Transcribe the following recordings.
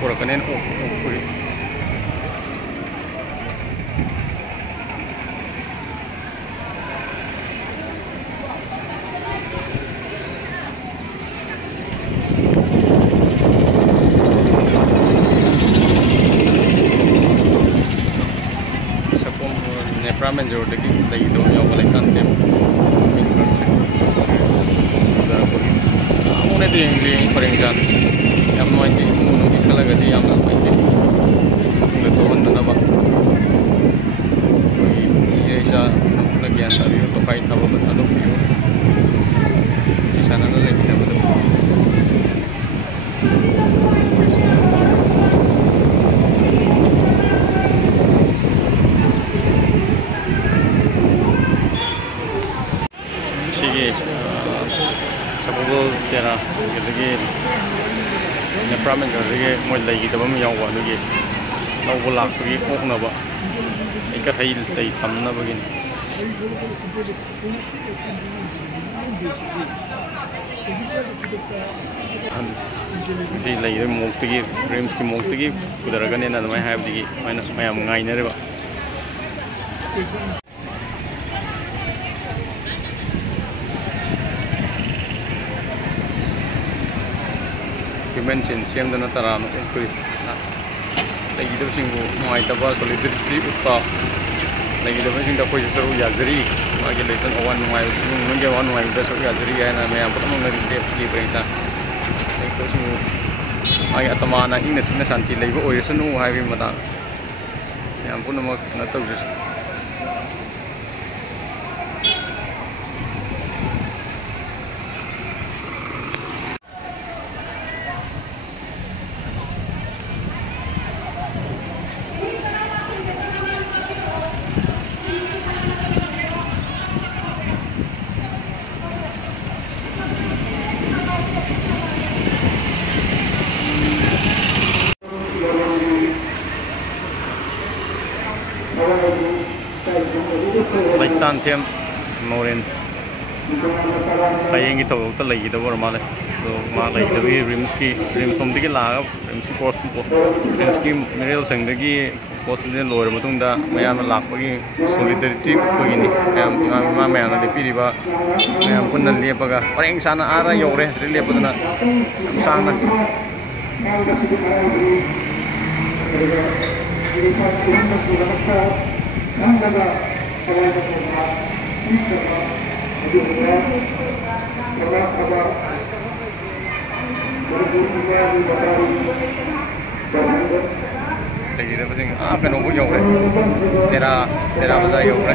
Por acá en Okuri. Sapong Nepra Manjor lagi do yang boleh kan tem. Aku nanti yang peringatan yang mau ini kalau gadi yang apa ini nggak tahu mana apa ini bisa lagi antar itu to fight apa betul itu di sana ada lagi apa betul sih sebelum tiara lagi Nepra Manjor lagi mau lagi kita belum yang wah lagi lau bolak lagi kok napa ikat hai lagi tamna begini jadi lagi mau lagi dreams ki mau lagi udara kan ini namanya hai lagi mana mayam ngai nere ba human change yang dana taram itu lagi itu singgu mai taba solidarity utpa lagi itu sing da koi seru ya jeri magi leitan awan mai nungge awan mai da seru ya jeri ya na me apa tong ngari de li presa itu singgu ai atama na ing na santi leibo oi sunu hai bi mata ya ampun mo na tau Tan thêm màu đen lấy cái tàu tao lấy cái tàu mà lấy tàu cái rims som cái lá rims post rims cái material sang cái post lên lồi mà tung ra mấy anh lạc cái solidarity cái này em mấy anh là đi ba mấy anh cũng nên liệp cái orang yang sana ada yore jadi liệp itu na sana Lagi dah pasang apa nombor jauh le, tera benda jauh le.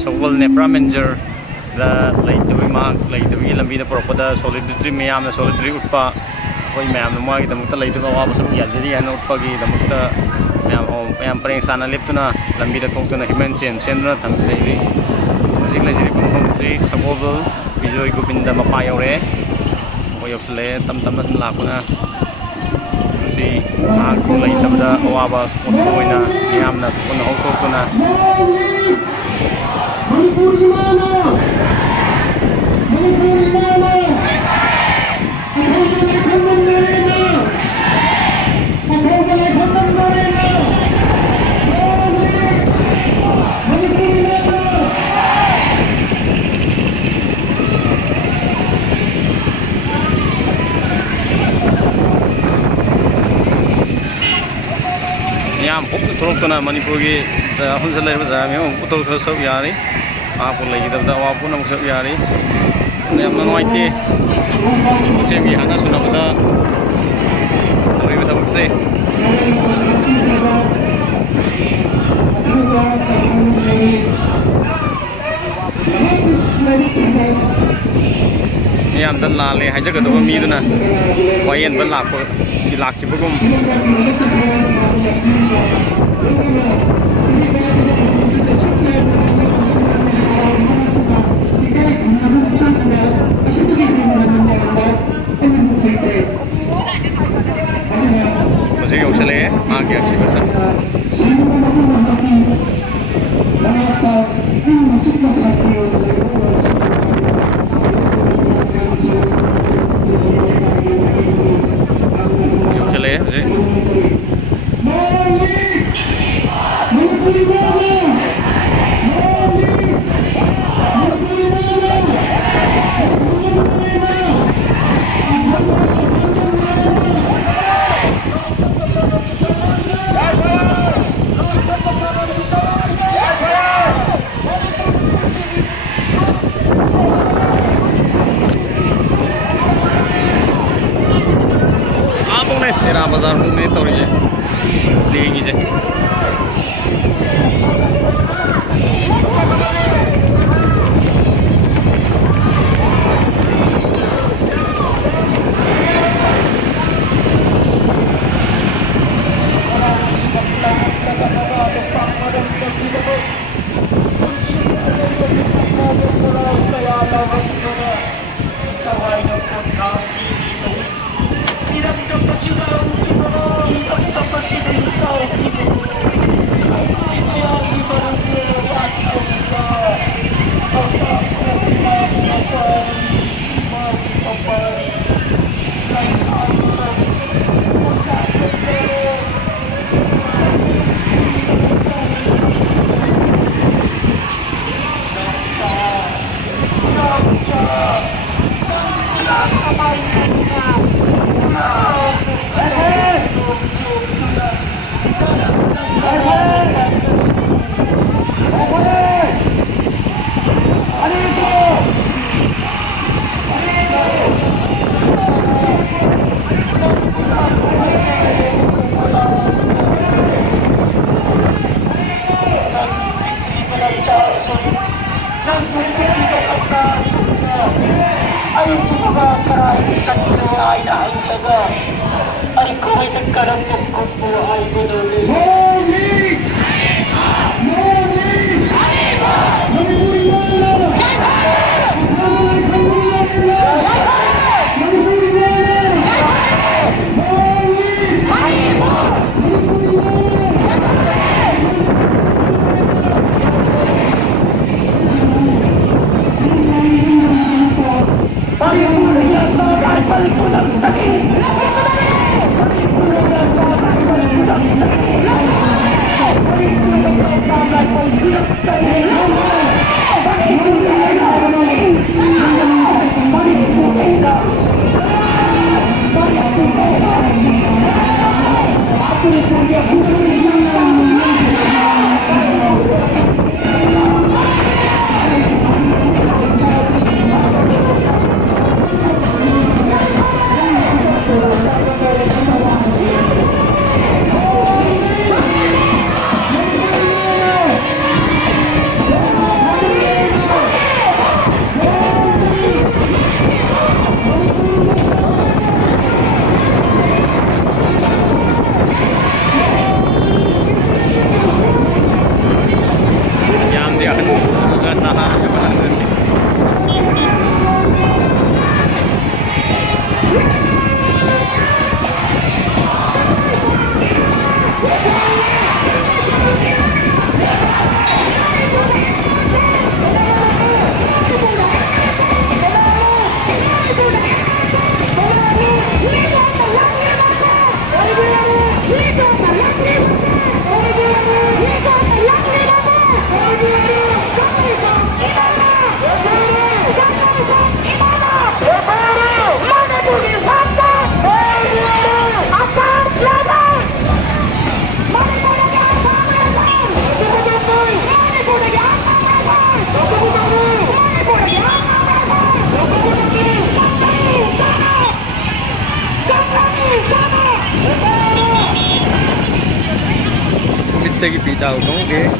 Sokol Nepra Manjor da leitui ma leitui lambi da propoda solidarity mayam na solidarity utpa koi mayam na ma gi damukta leitu wa ba sum yajri an utpa gi damukta mayam preng sana leptuna lambi da thoktuna human chain sendra tham leiri hojik leijiri mafam si Sabobal Bijoy Govinda mapa yaure o yosle tam tam na lakuna si mahak lai tabda awaba sport oina yamna kun hokokuna hop tolok tona Manipur ki hunjal lai baza me utol thol sab yari apu lai da da apu na sab yari ne apna noite use mi hana suna bada tori bada bakse yam dan la le haja ga do mi duna wayen ban lak ki lak ki bagum Masih yang usah le, mak ya sih besar. Yang usah le, sih. तेरा बाजार में तो ये लेंगी जे Aha, yang mana nanti? 밑에기 비다 오동게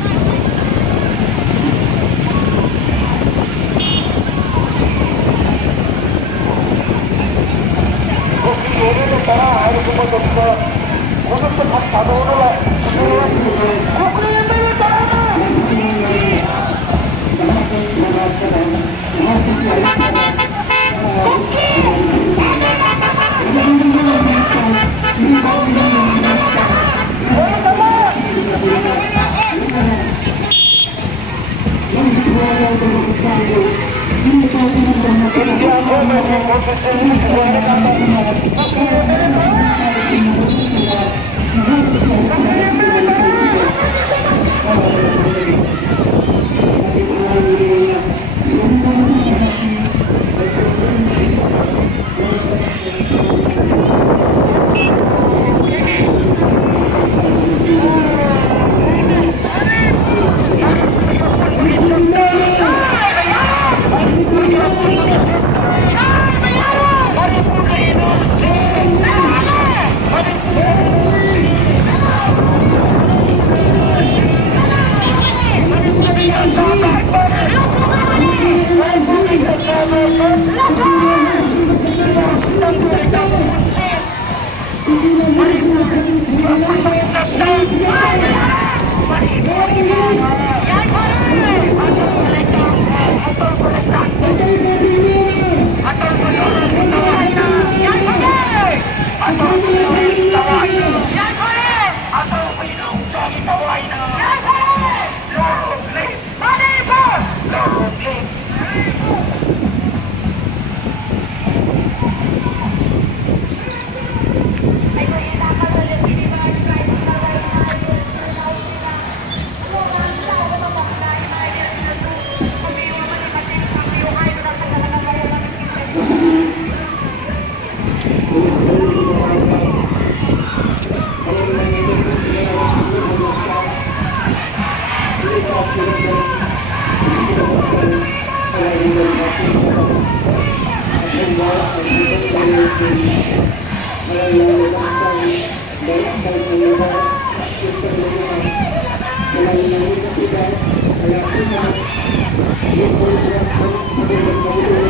Thank you.